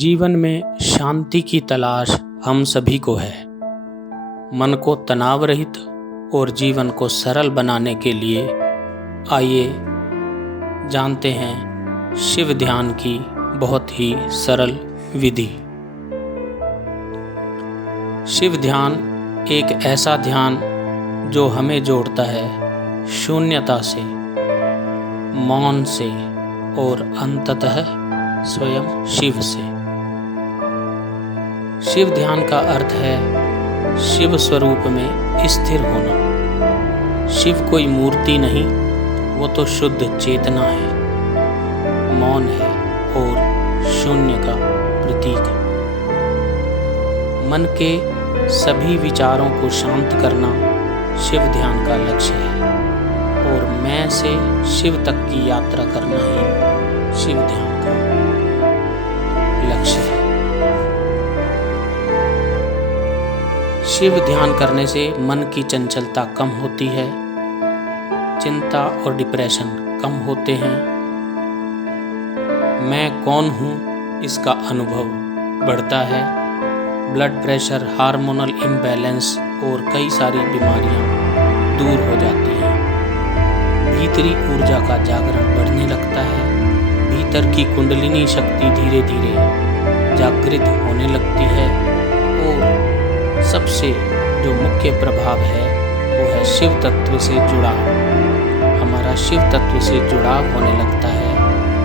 जीवन में शांति की तलाश हम सभी को है। मन को तनाव रहित और जीवन को सरल बनाने के लिए आइए जानते हैं शिव ध्यान की बहुत ही सरल विधि। शिव ध्यान एक ऐसा ध्यान जो हमें जोड़ता है शून्यता से, मौन से और अंततः स्वयं शिव से। शिव ध्यान का अर्थ है शिव स्वरूप में स्थिर होना। शिव कोई मूर्ति नहीं, वो तो शुद्ध चेतना है, मौन है और शून्य का प्रतीक है। मन के सभी विचारों को शांत करना शिव ध्यान का लक्ष्य है और मैं से शिव तक की यात्रा करना ही शिव ध्यान का लक्ष्य है। शिव ध्यान करने से मन की चंचलता कम होती है, चिंता और डिप्रेशन कम होते हैं, मैं कौन हूँ इसका अनुभव बढ़ता है, ब्लड प्रेशर, हार्मोनल इम्बैलेंस और कई सारी बीमारियाँ दूर हो जाती हैं, भीतरी ऊर्जा का जागरण बढ़ने लगता है, भीतर की कुंडलिनी शक्ति धीरे धीरे जागृत होने लगती है और सबसे जो मुख्य प्रभाव है वो है शिव तत्व से जुड़ाव। हमारा शिव तत्व से जुड़ाव होने लगता है,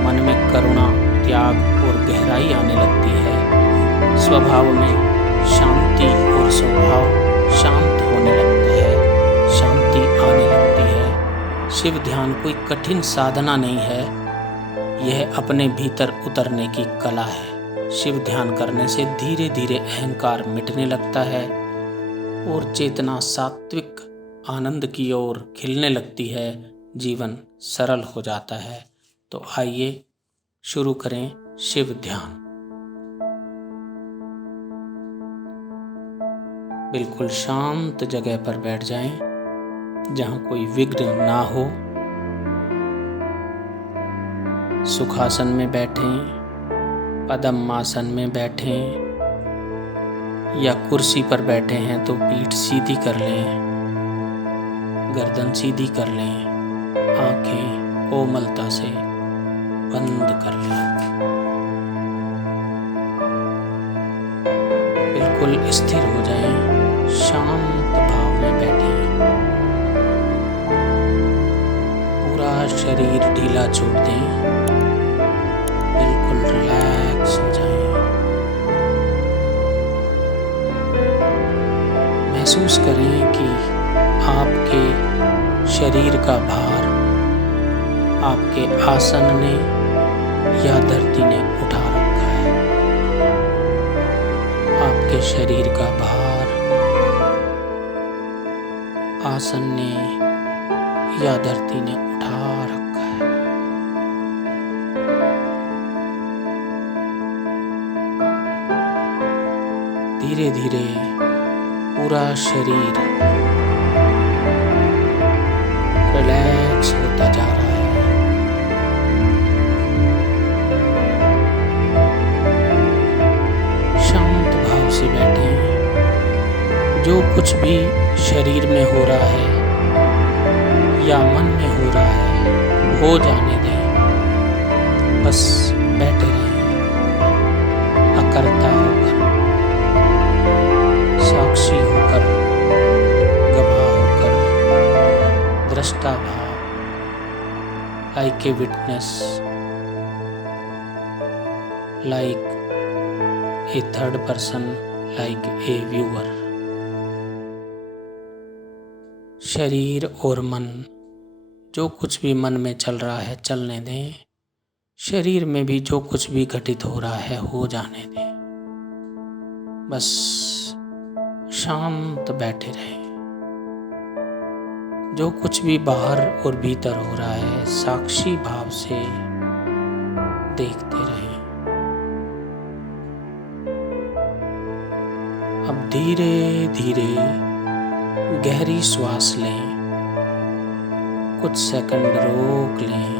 मन में करुणा, त्याग और गहराई आने लगती है, स्वभाव में शांति और स्वभाव शांत होने लगता है, शांति आने लगती है। शिव ध्यान कोई कठिन साधना नहीं है, यह अपने भीतर उतरने की कला है। शिव ध्यान करने से धीरे धीरे अहंकार मिटने लगता है और चेतना सात्विक आनंद की ओर खिलने लगती है, जीवन सरल हो जाता है। तो आइए शुरू करें शिव ध्यान। बिल्कुल शांत जगह पर बैठ जाएं, जहां कोई विघ्न ना हो। सुखासन में बैठें, पद्मासन में बैठें या कुर्सी पर बैठे हैं तो पीठ सीधी कर लें, गर्दन सीधी कर लें, आंखें कोमलता से बंद कर लें। बिल्कुल स्थिर हो जाएं, शांत भाव में बैठें, पूरा शरीर ढीला छोड़ दें, बिल्कुल रिलैक्स हो जाएं। महसूस करें कि आपके शरीर का भार आपके आसन ने या धरती ने उठा रखा है। आपके शरीर का भार आसन ने या धरती ने उठा रखा है। धीरे धीरे पूरा शरीर रिलैक्स होता जा रहा है। शांत भाव से बैठें, जो कुछ भी शरीर में हो रहा है या मन में हो रहा है हो जाने दें, बस बैठे रहें, अकर्ता होकर, साक्षी होकर, गवाह होकर, दृष्टा भाव, like a witness, like a third person, like a viewer. शरीर और मन, जो कुछ भी मन में चल रहा है चलने दें, शरीर में भी जो कुछ भी घटित हो रहा है हो जाने दें, बस शांत बैठे रहें। जो कुछ भी बाहर और भीतर हो रहा है साक्षी भाव से देखते रहें। अब धीरे धीरे गहरी श्वास लें, कुछ सेकंड रोक लें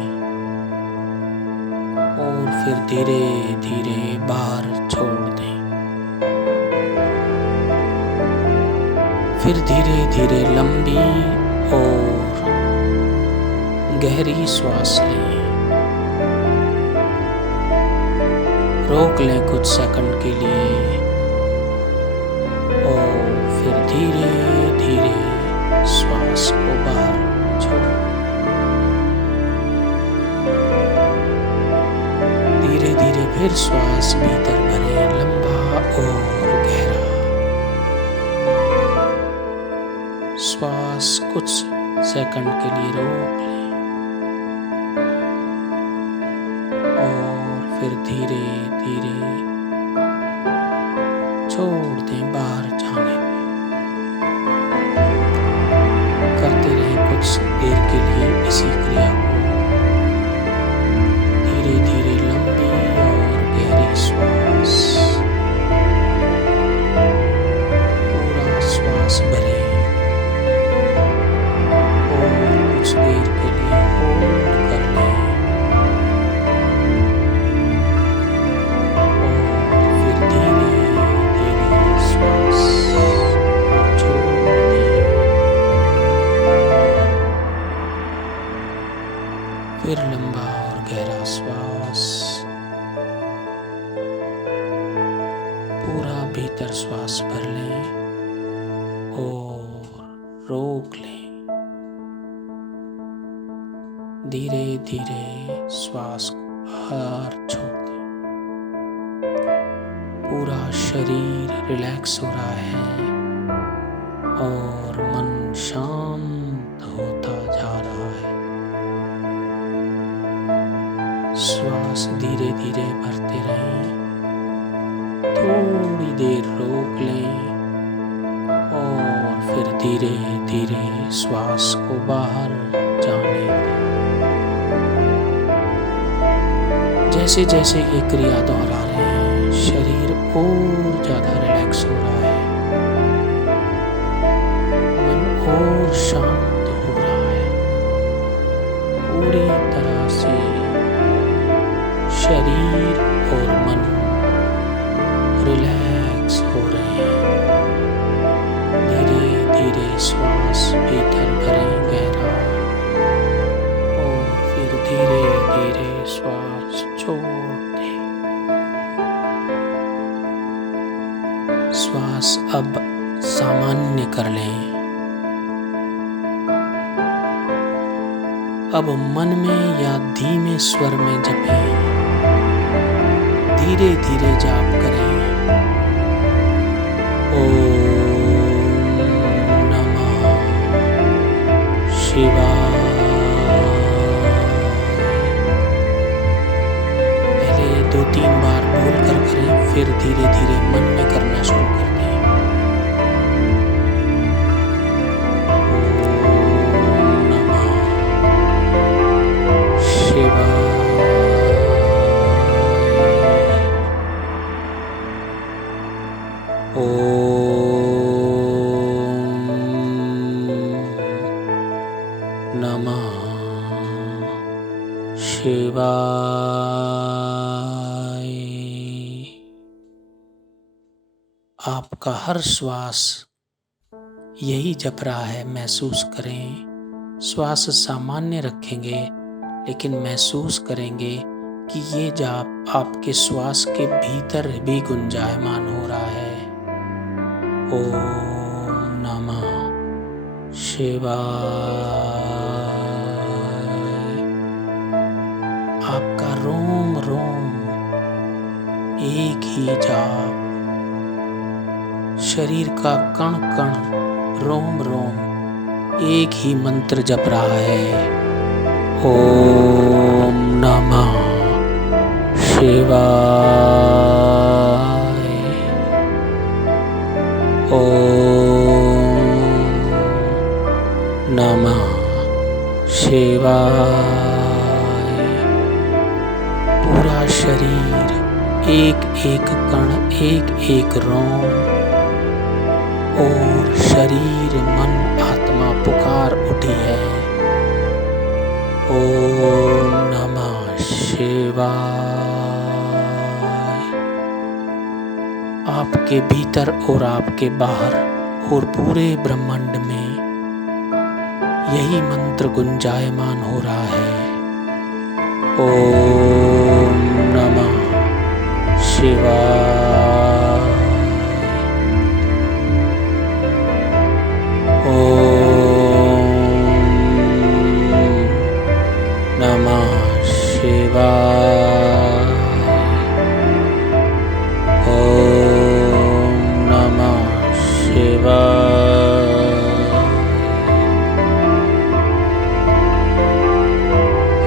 और फिर धीरे धीरे बाहर छोड़ दें। फिर धीरे धीरे लंबी और गहरी श्वास लें। रोक लें कुछ सेकंड के लिए और फिर धीरे धीरे श्वास को बाहर छोड़ें। धीरे धीरे फिर श्वास भीतर भरें, लंबा और गहरा। श्वास कुछ सेकंड के लिए रोक लें और फिर धीरे धीरे छोड़ दें बाहर जाने में। करते रहें कुछ देर के लिए इसी क्रिया को। धीरे धीरे लंबी और गहरी श्वास, पूरा श्वास भरें और कुछ देर के लिए होल्ड कर लें और फिर धीरे धीरे श्वास छोड़ दें। फिर लंबा और गहरा श्वास, पूरा भीतर श्वास भर लें और रोक लें। धीरे धीरे श्वास को बाहर छोड़ दें। पूरा शरीर रिलैक्स हो रहा है और मन शांत होता जा रहा है। श्वास धीरे धीरे भरते रहें, थोड़ी देर रोक लें और फिर धीरे धीरे श्वास को बाहर जाने दें। जैसे जैसे ये क्रिया दोहरा रहे हैं, शरीर और ज़्यादा रिलैक्स हो रहा है, मन और शांत हो रहा है। पूरी तरह से शरीर और मन रिलैक्स हो रहे हैं। धीरे धीरे श्वास भीतर भरें गहरा और फिर धीरे धीरे श्वास छोड़ दें। श्वास अब सामान्य कर लें। अब मन में या धीमे स्वर में जपें। धीरे धीरे जाप करें। ओम नमः शिवाय। पहले 2-3 बार बोल कर करें, फिर धीरे धीरे मन में करना शुरू कर दें। ओम नमः शिवाय। ओम नमः शिवाय। आपका हर श्वास यही जप रहा है, महसूस करें। श्वास सामान्य रखेंगे, लेकिन महसूस करेंगे कि ये जाप आपके श्वास के भीतर भी गुंजायमान हो रहा है। ओम नमः शिवाय। आपका रोम रोम एक ही जाप, शरीर का कण कण, रोम रोम एक ही मंत्र जप रहा है। ओम नमः शिवाय। ओम नमः शिवाय। पूरा शरीर, एक एक कण, एक एक रोम और शरीर, मन, आत्मा पुकार उठी है। ओम नमः शिवाय। आपके भीतर और आपके बाहर और पूरे ब्रह्मांड में यही मंत्र गुंजायमान हो रहा है। ओम नमः शिवाय। ओम नमः शिवाय। ओम नमः शिवाय।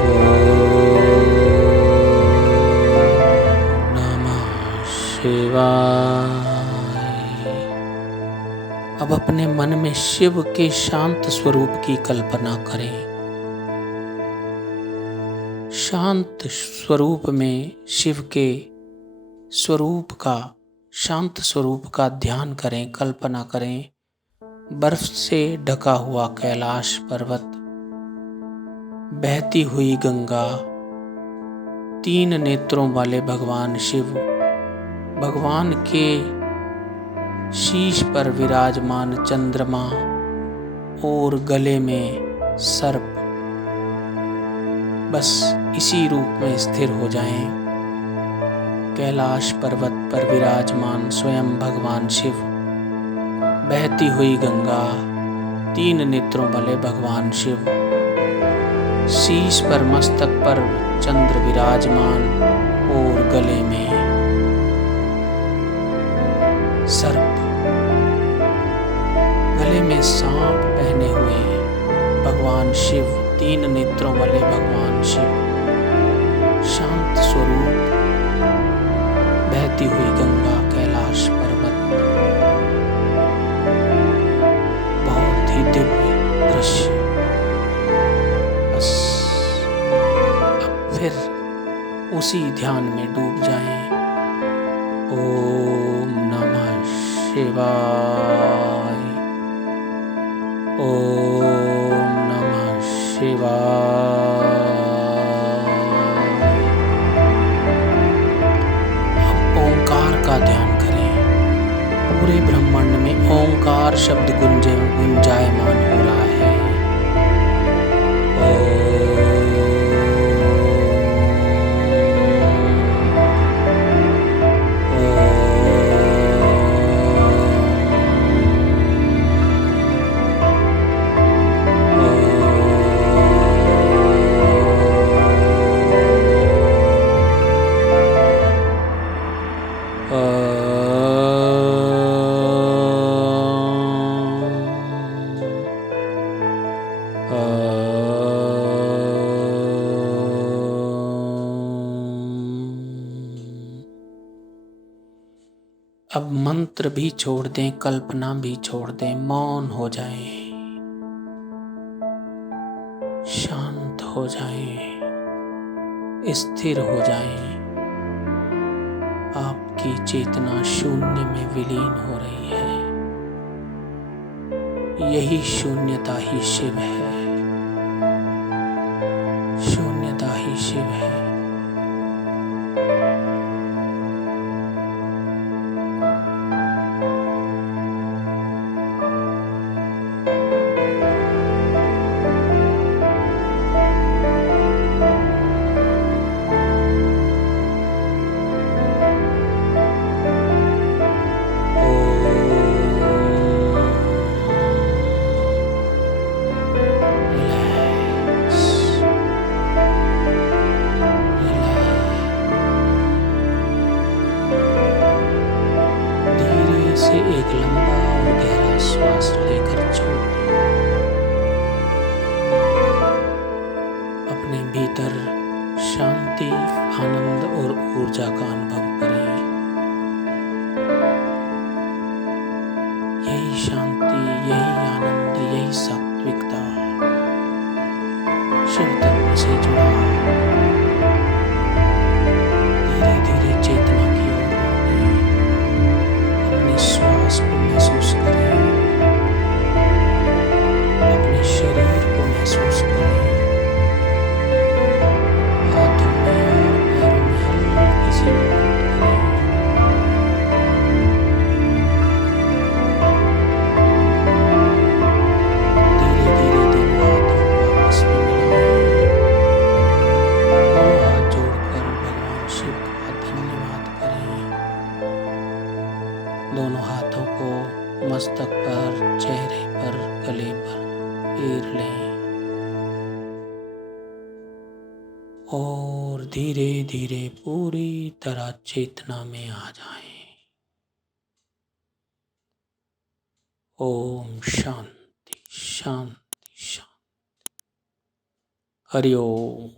ओम नमः शिवाय। अब अपने मन में शिव के शांत स्वरूप की कल्पना करें। शांत स्वरूप में शिव के स्वरूप का, शांत स्वरूप का ध्यान करें, कल्पना करें। बर्फ से ढका हुआ कैलाश पर्वत, बहती हुई गंगा, 3 नेत्रों वाले भगवान शिव, भगवान के शीश पर विराजमान चंद्रमा और गले में सर्प, बस इसी रूप में स्थिर हो जाएं। कैलाश पर्वत पर विराजमान स्वयं भगवान शिव, बहती हुई गंगा, 3 नेत्रों वाले भगवान शिव, शीश पर मस्तक पर चंद्र विराजमान और गले में सर्प, गले में सांप पहने हुए भगवान शिव, 3 नेत्रों वाले भगवान शिव, शांत स्वरूप, बहती हुई गंगा, कैलाश पर्वत, बहुत ही दिव्य दृश्य। बस अब फिर उसी ध्यान में डूब जाएं। ओम नमः शिवाय। ओम नमः शिवाय। अब ओंकार का ध्यान करें। पूरे ब्रह्मांड में ओंकार शब्द गुंजायमान हो रहा है। अब मंत्र भी छोड़ दें, कल्पना भी छोड़ दें, मौन हो जाएं, शांत हो जाएं, स्थिर हो जाएं। आपकी चेतना शून्य में विलीन हो रही है। यही शून्यता ही शिव है। शून्यता ही शिव है। से एक लंबा और गहरा श्वास लेकर छोड़ दें। अपने भीतर शांति, आनंद और ऊर्जा का अनुभव करें। यही शांति, यही आनंद, यही सात्विकता शिव तत्व से जुड़ा धीरे धीरे चेतना की ओर लौटें। अपने श्वास को महसूस करें, अपने शरीर को महसूस करें। हाथों में और पैरों में हल्की सी मूवमेंट करें। गले पर फेर लें और धीरे धीरे पूरी तरह चेतना में आ जाएं। ओम शांति शांति शांति। हरि ओम।